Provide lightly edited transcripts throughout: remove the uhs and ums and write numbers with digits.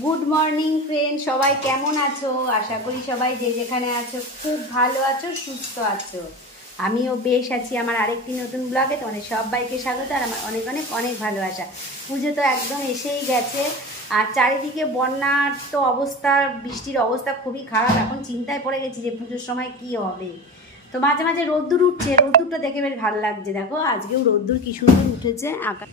Good morning friend, সবাই কেমন আছো? আশা করি সবাই যে যেখানে আছো খুব ভালো আছো, সুস্থ আছো। আমিও বেশ আছি। আমার আরেকটি নতুন ব্লগে তোমাদের সবাইকে স্বাগত আর আমার অনেক অনেক অনেক ভালোবাসা। পুজো তো একদম এসেই গেছে আর চারিদিকে বন্যার তো অবস্থা, বৃষ্টির অবস্থা খুবই খারাপ। এখন চিন্তায় পড়ে গেছি যে পুজোর সময় কি হবে। তো মাঝে মাঝে রোদ্দুর উঠছে, রোদ্দুরটা দেখে বেশ ভালো লাগছে। দেখো আজকেও রোদ্দুর কি সুন্দর উঠেছে। আকাশ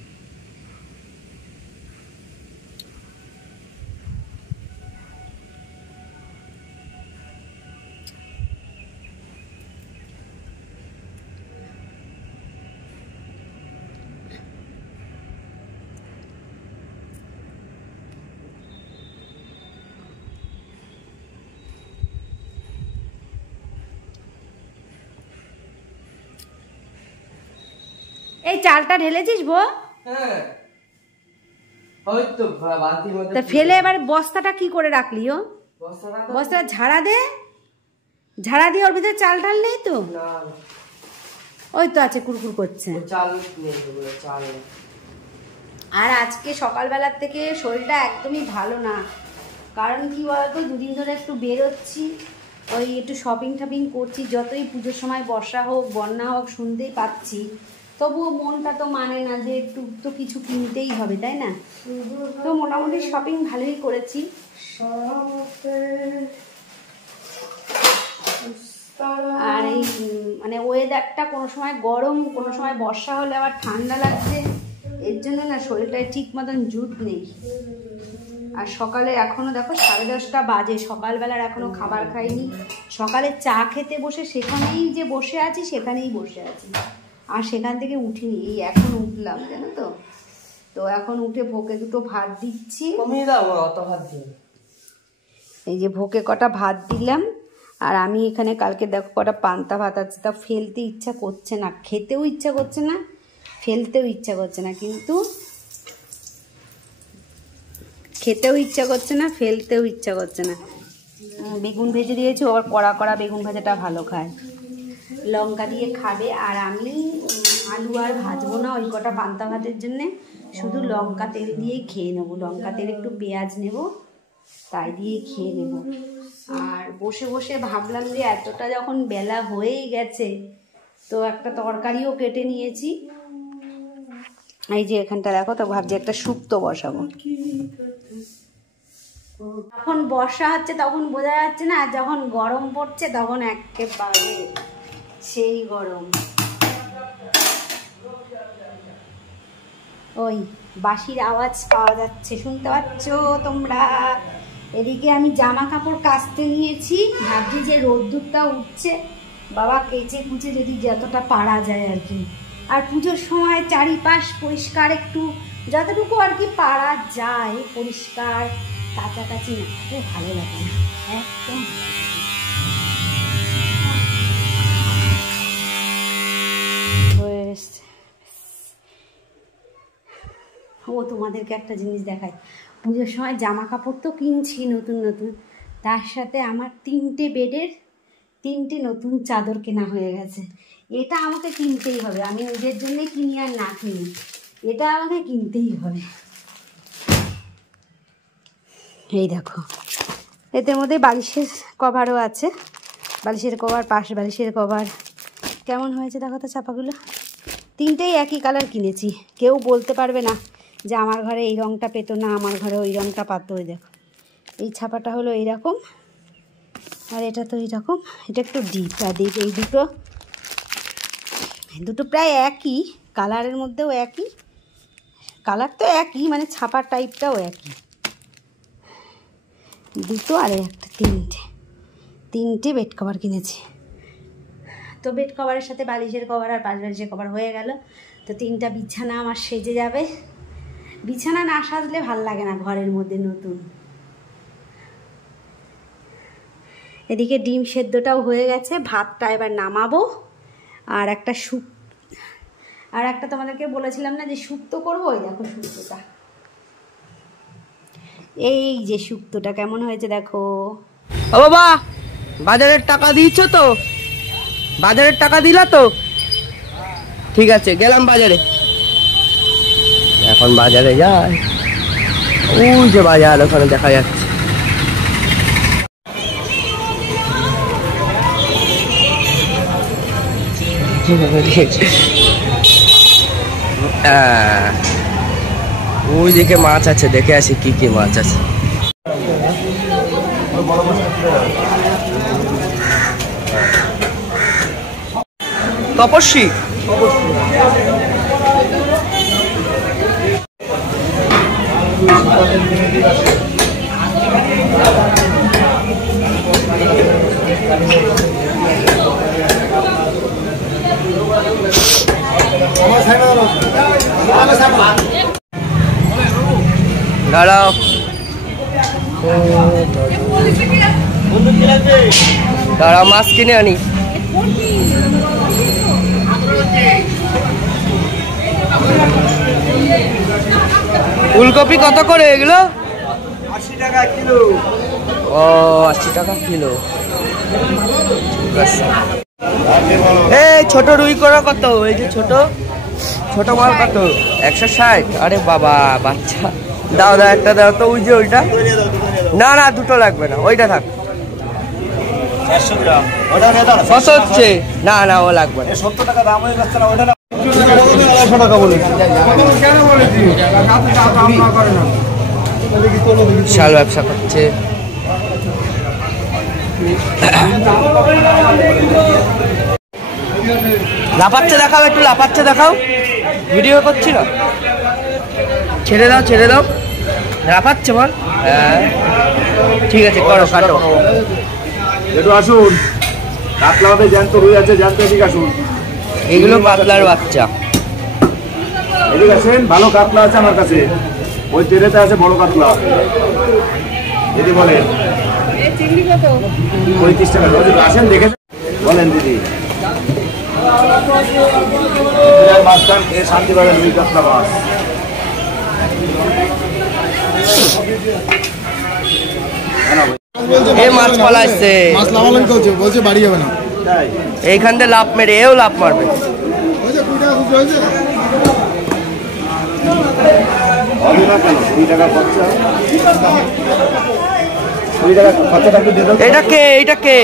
এই চালটা ঢেলেছিস বো? হ্যাঁ ওই তো বালতির মধ্যে। তা ফেলে এবার বস্তাটা কি করে রাখলি? ও বস্তাটা ঝাড়া দে, ঝাড়া দিয়ে ওর ভিতরে চাল ডাল নেই তো? না ওই তো আছে, কুরকুর করছে। চাল নেই, চাল নেই। আর আজকে সকালবেলার থেকে শরীরটা একদমই ভালো না। কারণ কি বলতো, দুদিন ধরে একটু বেরোচ্ছি, ওই একটু শপিং টপিং করছি। যতই পুজোর সময় বর্ষা হোক বন্যা হোক শুনতেই পাচ্ছি, তবুও মনটা তো মানে না যে একটু তো কিছু কিনতেই হবে, তাই না? তো মোটামুটি শপিং ভালোই করেছি। আর এই মানে ওয়েদারটা কোনো সময় গরম, কোনো সময় বর্ষা হলে আবার ঠান্ডা লাগছে, এর জন্য না শরীরটায় ঠিক মতন জুত নেই। আর সকালে এখনও দেখো 10:30 বাজে, সকালবেলার এখনও খাবার খাইনি। সকালে চা খেতে বসে সেখানেই যে বসে আছি, সেখানেই বসে আছি, আর সেখান থেকে উঠিনি। এই এখন উঠলাম, জানো তো। তো এখন উঠে ভোকে দুটো ভাত দিচ্ছি। কমিয়ে দাও, অত ভাত দিয়ে। এই যে ভোকে কটা ভাত দিলাম। আর আমি এখানে কালকে দেখো কটা পান্তা ভাত আছে, তা ফেলতে ইচ্ছা করছে না, খেতেও ইচ্ছা করছে না, ফেলতেও ইচ্ছা করছে না, কিন্তু খেতেও ইচ্ছা করছে না, ফেলতেও ইচ্ছা করছে না। বেগুন ভেজে দিয়েছি, ওর কড়া কড়া বেগুন ভাজাটা ভালো খায়, লঙ্কা দিয়ে খাবে। আর আমি আলু আর ভাজবো না ওই কটা পান্তা ভাতের জন্যে, শুধু লঙ্কা তেল দিয়েই খেয়ে নেবো। লঙ্কা তেল একটু পেঁয়াজ নেব, তাই দিয়েই খেয়ে নেব। আর বসে বসে ভাবলাম যে এতটা যখন বেলা হয়েই গেছে, তো একটা তরকারিও কেটে নিয়েছি। এই যে এখানটা দেখো, তো ভাবছি একটা শুক্তো বসাবো। যখন বর্ষা হচ্ছে তখন বোঝা যাচ্ছে না, আর যখন গরম পড়ছে তখন একেবারে সেই গরম। ওই বাঁশির আওয়াজ পাওয়া যাচ্ছে, শুনতে পাচ্ছ তোমরা? এদিকে আমি জামা কাপড় কাচতে নিয়েছি, ভাবছি যে রোদ্দুরটা উঠছে, বাবা কেচে কুচে যদি যতটা পারা যায় আর কি। আর পুজোর সময় চারিপাশ পরিষ্কার, একটু যতটুকু আর কি পারা যায় পরিষ্কার কাছাকাছি না খুব ভালো লাগে না একদম। ও তোমাদেরকে একটা জিনিস দেখাই, পুজোর সময় জামা কাপড় তো কিনছি নতুন নতুন, তার সাথে আমার 3টে বেডের 3টে নতুন চাদর কেনা হয়ে গেছে। এটা আমাকে কিনতেই হবে, আমি নিজের জন্যই কিনি আর না কিনি, এটা আমাকে কিনতেই হবে। এই দেখো, এদের মধ্যে বালিশের কভারও আছে, বালিশের কভার, পাশ বালিশের কভার। কেমন হয়েছে দেখো তো চাপাগুলো। 3টেই একই কালার কিনেছি, কেউ বলতে পারবে না যে আমার ঘরে এই রঙটা পেতো না, আমার ঘরে ওই রঙটা পাতো। ওই দেখো, এই ছাপাটা হলো এইরকম, আর এটা তো এইরকম, এটা একটু ডিপ আর ডিপ। এই দুটো প্রায় একই কালারের মধ্যেও, একই কালার তো একই, মানে ছাপার টাইপটাও একই। দুটো আর একটা, 3টে বেড কভার কিনেছি। তো বেড কভারের সাথে বালিশের কভার আর পাশ বালিশের কভার হয়ে গেল। তো 3টা বিছানা আমার সেজে যাবে। বিছানা না সাজলে ভাল লাগে না ঘরের মধ্যে নতুন। এদিকে ডিম সেদ্ধটাও হয়ে গেছে, ভাতটা এবার নামাবো। আর একটা তোমাদেরকে বলেছিলাম না যে শুক্তো করবো, ওই দেখো শুক্তোটা, এই যে শুক্তোটা কেমন হয়েছে দেখো। ও বাবা, বাজারের টাকা দিয়েছো তো? বাজারের টাকা দিলা তো? ঠিক আছে, গেলাম বাজারে। এখন বাজারে যাই। ওই যে বাজার ওখানে দেখা যাচ্ছে। ওই দিকে মাছ আছে, দেখে আসি কি কি মাছ আছে। তপস্বী দাঁড়াও, দাঁড়াও মাছ কিনে আনি। ফুলকপি কত করে এগুলো? 80 টাকা কিলো। ও 80 টাকা কিলো, ঠিক আছে। এই ছোট রুই করা কত? এই যে ছোট ছোট মাল কত? 160। আরে বাবা, বাচ্চা। দাও দাও, একটা দাও তো। ওই যে ওইটা, না না দুটো লাগবে না, ওইটা থাক। 400 গ্রাম ওটা নিয়ে দাও। কত হচ্ছে? না না ও লাগবে না। 70 টাকা দাম হয়ে যাচ্ছে না ওটা না। 250 টাকা বলেছি। কেন বলেছি? বিশাল ব্যবসা করছে। লাফাচ্ছে দেখাও, একটু লাফাচ্ছে দেখাও। ভিডিও করছি না, ছেড়ে দাও ছেড়ে দাও। লাফাচ্ছে বল। হ্যাঁ ঠিক আছে, করো কাটো। একটু আসুন, কাতলা হবে, জ্যান্ত রুই আছে, জ্যান্ত। এদিকে আসুন। এগুলো পাতলার বাচ্চা। এদিকে আসেন, ভালো কাতলা আছে আমার কাছে। ওই তেরেতে আছে বড় কাতলা। দিদি বলেন 35 টাকা। আসেন দেখে বলেন দিদি। মাছটান এ শান্তিবাজার রুই কাতলা মাছ। এই মাছ পালা আসছে, মাছ লাভালাম করছে, বলছে বাড়ি যাবে না। তাই এইখান থেকে লাভ মেরে এও লাভ মারবে। হয়েছে 20 টাকা খুচরো হয়েছে। হবে না কেন? 20 টাকা খরচা। 20 টাকা খরচাটা একটু দিয়ে দাও। এটা কে? এটা কে?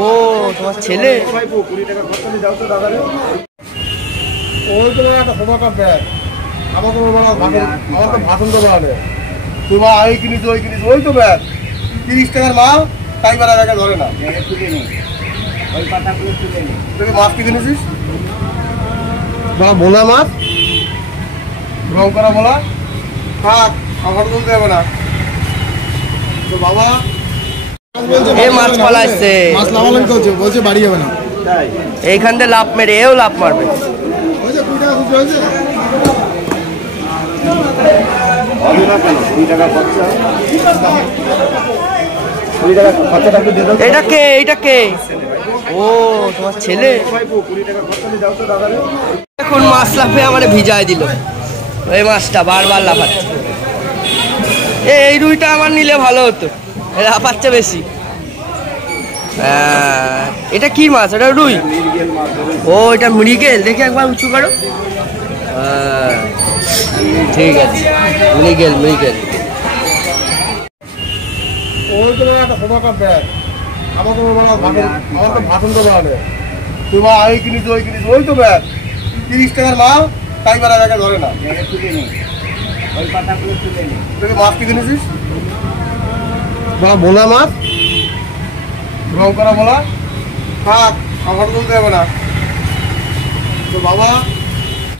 ও তোমার ছেলে। 20 টাকা খরচা দিয়ে দাও তো দাদারে। ওই তো একটা খোমাকার ব্যাগ। আমার তো ভাষণ তো বাড়ে। তোমার ওই কিনিস ওই কিনিস, ওই তো ব্যাগ 30 টাকার মাল, তাই বেলা ব্যাগে ধরে না। ওই পাতাগুলো তুলে নি। তুমি মাছ কি কিনেছিস? বাবা ভোলা মাছ, রং করা ভোলা। থাক, আমার তুলতে হবে না তো বাবা। এই মাছ পালা আসছে, মাছ লাভালাম করছে, বলছে বাড়ি যাবে না। তাই এইখান থেকে লাভ মেরে এও লাভ মারবে। হয়েছে 20 টাকা খুচরো হয়েছে। হবে না কেন? 20 টাকা খরচা। 20 টাকা খরচাটা একটু দিয়ে দাও। এটা কে? এটা কে? ও তোমার ছেলে। 20 টাকা খরচা দিয়ে দাও তো দাদারে। এখন মাছ লাফে আমার ভিজায় দিল। ওই মাছটা বারবার লাফাচ্ছে। এই রুইটা আমার নিলে ভালো হতো, লাফাচ্ছে বেশি। এটা কি মাছ? এটা রুই? ও এটা মৃগেল। দেখে একবার উঁচু করো। ঠিক আছে, মৃগেল মৃগেল। ওই তো একটা খোমাকার ব্যাগ। আমার তো ভাষণ তো বাড়ে। তোমার ওই কিনিস ওই কিনিস, ওই তো ব্যাগ 30 টাকার মাল, তাই বেলা ব্যাগে ধরে না। তুলে নি। ওই পাতাগুলো তুলে নি। তুমি মাছ কি কিনেছিস? বাবা ভোলা মাছ, রং করা ভোলা। থাক, আমার তুলতে হবে না তো বাবা।